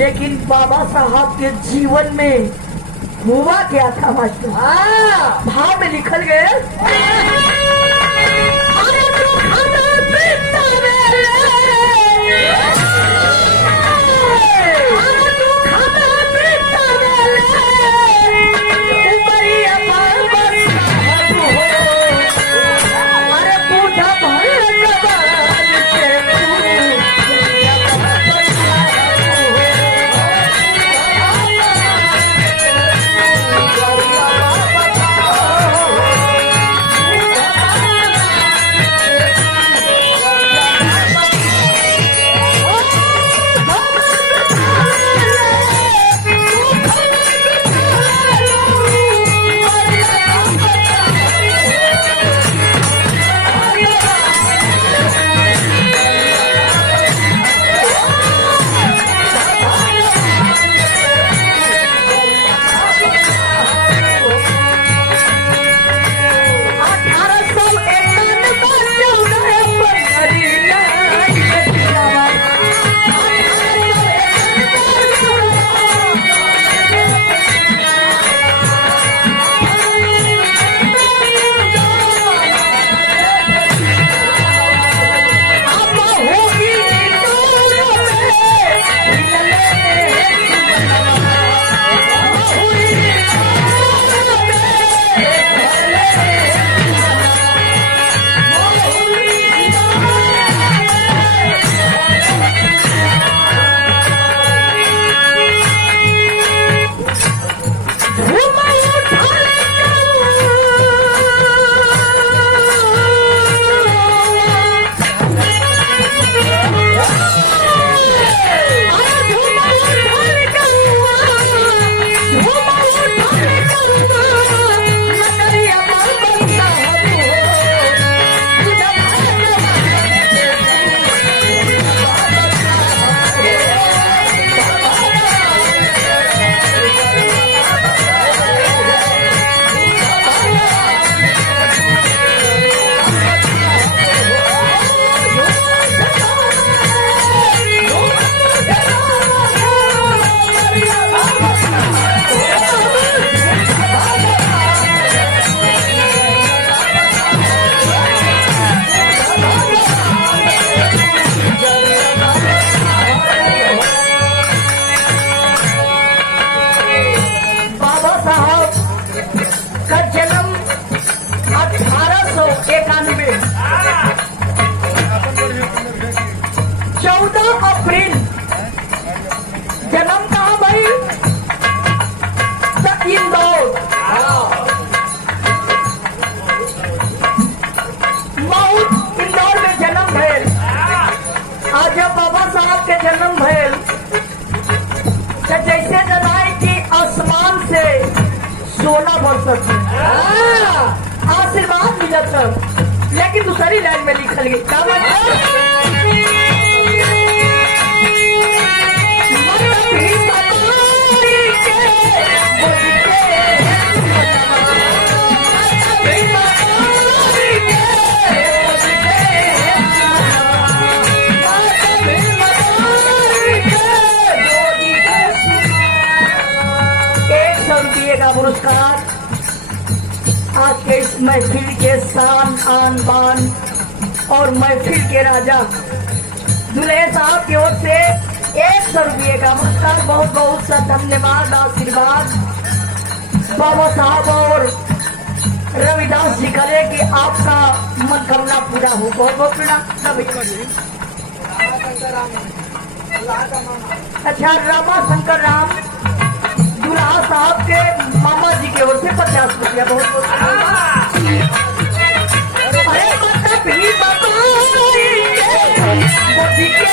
लेकिन बाबा साहब के जीवन में हुआ क्या था मास्टर? भाव में लिखल गए जन्म भयल जैसे जनाए कि आसमान से 16 वर्ष आशीर्वाद मिलत, लेकिन दूसरी लाइन में लिखल गई क्या पुरस्कार आज के इस महफिल के शान आन बान और महफिल के राजा दुल्हे साहब की ओर से 100 रुपये का पुरस्कार। बहुत बहुत सा धन्यवाद, आशीर्वाद बाबा साहब और रविदास जी करे कि आपका मनोकामना पूरा हो। बहुत बहुत अच्छा, रामा शंकर राम दुल्हा से मामा जी की ओर से 50 रुपया बहुत बहुत अरे माता भी मोदी के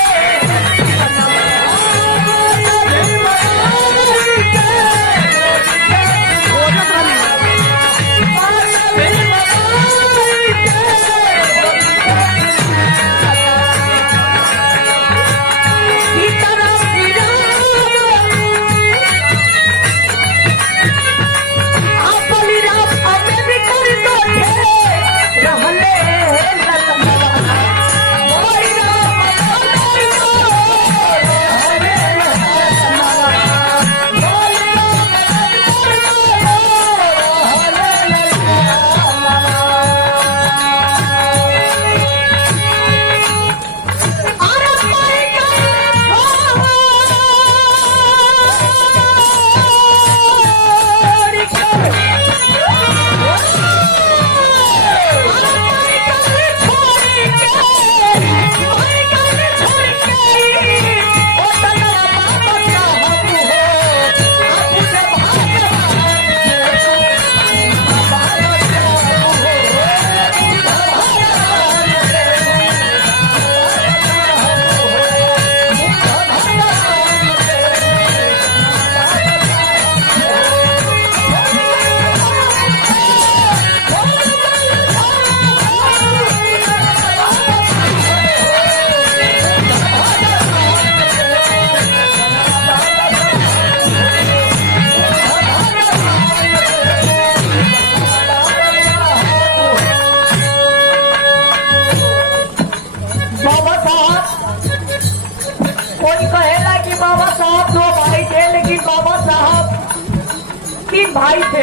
भाई थे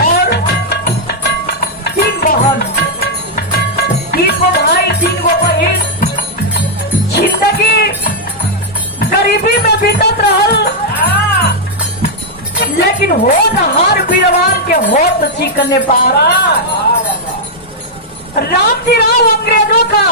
और 3 बहन, 3 गो भाई 3 गो बहन। जिंदगी गरीबी में बीतत रहल, लेकिन होनहार वीरवान के होत चिकने पार। रामजी राव अंग्रेजों का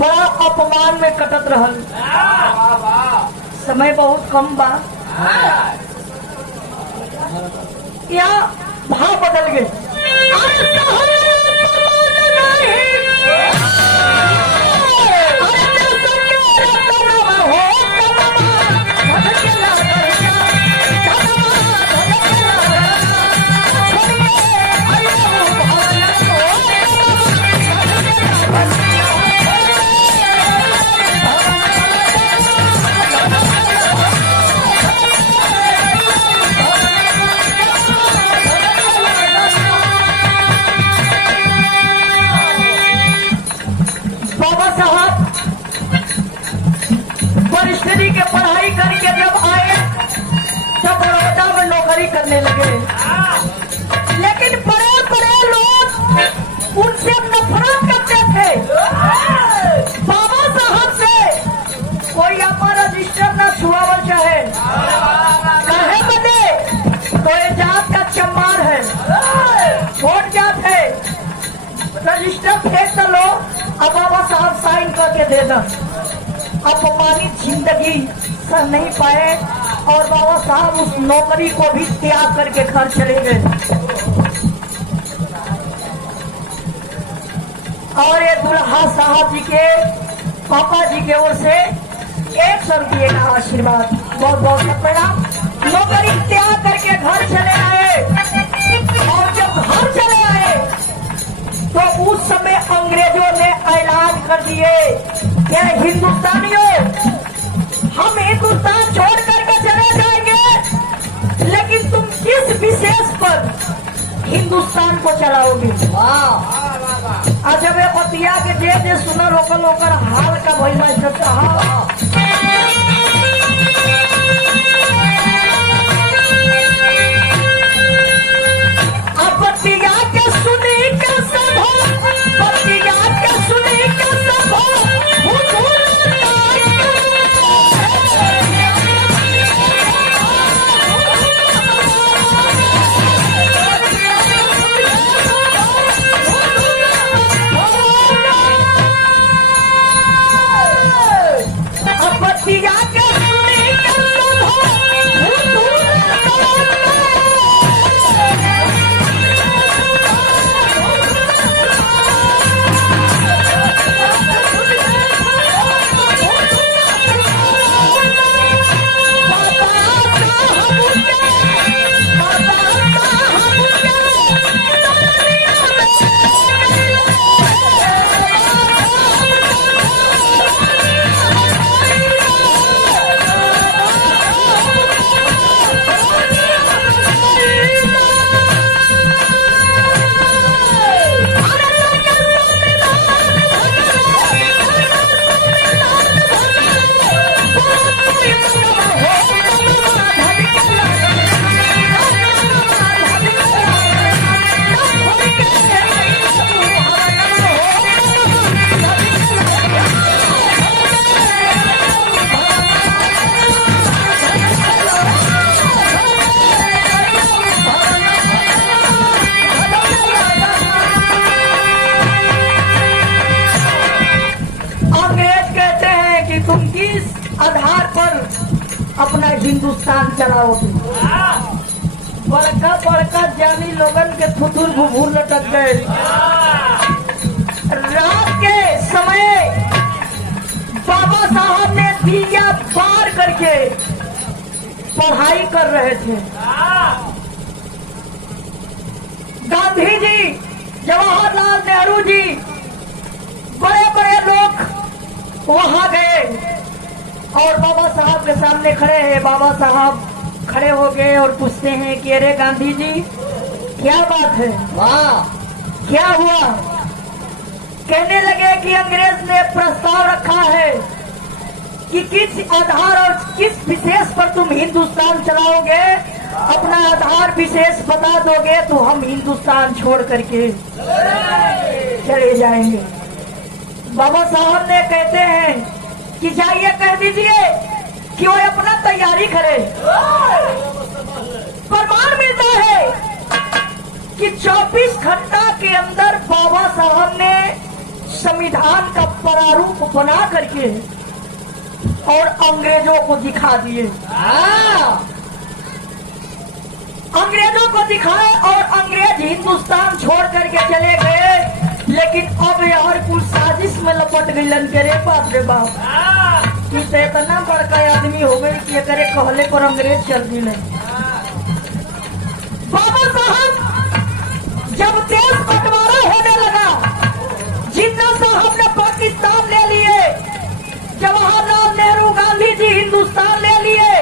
बड़ा अपमान में कटत रहल। समय बहुत कम बा, या भाव बदल गए। जात का चमार है, छोट जात है, रजिस्टर फेंक लो, अब बाबा साहब साइन करके दे दो। अपमानित जिंदगी सह नहीं पाए और बाबा साहब उस नौकरी को भी त्याग करके घर चले गए। और ये दुल्हा साहब जी के पापा जी की ओर से 100 रुपये का आशीर्वाद, बहुत बहुत प्रणाम। नौकरी त्याग करके घर चले आए और जब घर चले आए तो उस समय अंग्रेजों ने ऐलान कर दिए कि हिंदुस्तानियों, हम हिंदुस्तान छोड़ करके चले जाएंगे, लेकिन तुम किस विशेष पर हिंदुस्तान को चलाओगे। जब पतिया के जे सुनर होकर हाल का भई मास्टर साहब, पतिया के सुनी के सब हो, पतिया के सुनी के सब हो, आधार पर अपना हिंदुस्तान चलाओगे। बड़का बड़का जानी लोगन के थुथुर घुघुर लटक गए। रात के समय बाबा साहब ने दिया पार करके पढ़ाई कर रहे थे। गांधी जी, जवाहरलाल नेहरू जी, बड़े बड़े लोग वहां गए और बाबा साहब के सामने खड़े हैं। बाबा साहब खड़े हो गए और पूछते हैं कि अरे गांधी जी, क्या बात है, क्या हुआ। कहने लगे कि अंग्रेज ने प्रस्ताव रखा है कि किस आधार और किस विशेष पर तुम हिंदुस्तान चलाओगे। अपना आधार विशेष बता दोगे तो हम हिंदुस्तान छोड़ करके चले जाएंगे। बाबा साहब ने कहते हैं कि जाइए कह दीजिए कि वो अपना तैयारी करे। प्रमाण मिलता है कि 24 घंटा के अंदर बाबा साहब ने संविधान का प्रारूप बना करके और अंग्रेजों को दिखा दिए। अंग्रेजों को दिखाए और अंग्रेज हिंदुस्तान छोड़ करके चले गए। लेकिन अब यार कुछ साजिश में लपट गई। रे बाप रे बाप, इसे इतना बड़का आदमी हो गई कि करे कहले पर अंग्रेज चल दिले। बाबा साहब जब देश बंटवारा होने लगा, जिन्ना साहब ने पाकिस्तान ले लिए, जवाहरलाल नेहरू गांधी जी हिंदुस्तान ले लिए,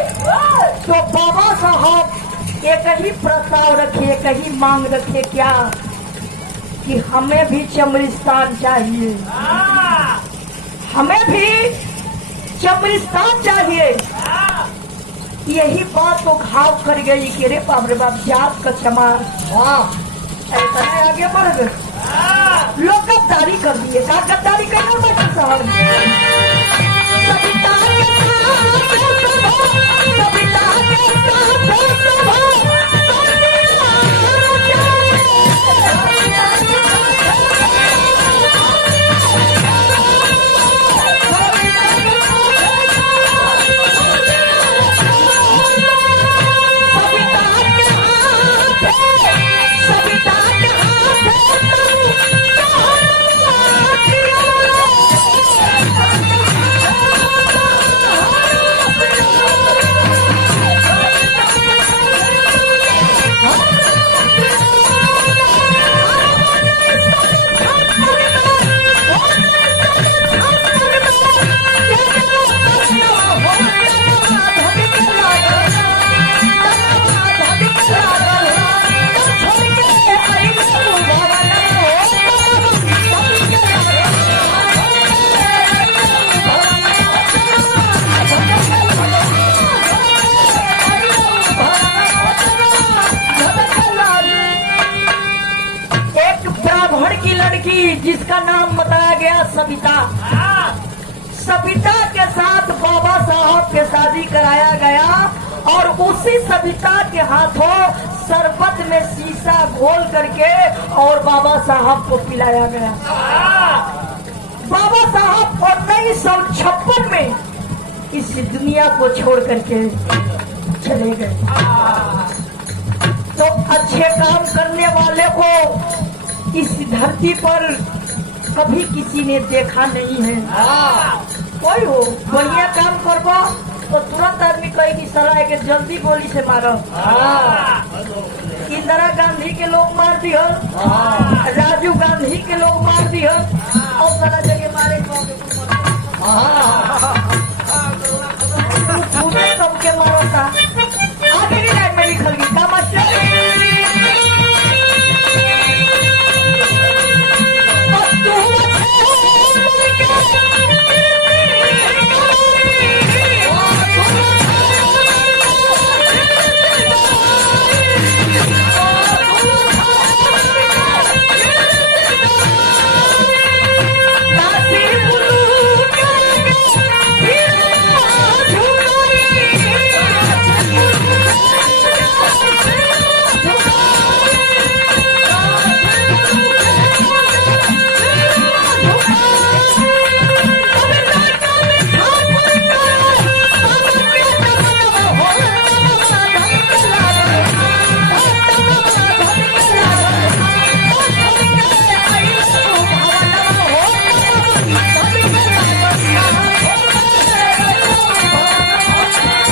तो बाबा साहब एक ही प्रस्ताव रखे, एक ही मांग रखे, क्या कि हमें भी चमरिस्तान चाहिए, हमें भी चमरिस्तान चाहिए। यही बात तो घाव कर गई कि रे बाप रे बाप, जात का चमार ऐसा आगे बढ़ गए। लोग गद्दारी कर दिए। क्या गद्दारी करना बेटा साहब, सविता के साथ, सविता के साथ लड़की जिसका नाम बताया गया सविता, सविता के साथ बाबा साहब के शादी कराया गया और उसी सविता के हाथों शरबत में शीशा घोल करके और बाबा साहब को पिलाया गया। बाबा साहब 1956 में इस दुनिया को छोड़ करके चले गए। तो अच्छे काम करने वाले को इस धरती पर कभी किसी ने देखा नहीं है। कोई हो बढ़िया काम करबो तो तुरंत आदमी कहेगी सलाह के जल्दी गोली से मारो। इंदिरा गांधी के लोग मार दियो, राजीव गांधी के लोग मार दियो और सारा जगह मारे।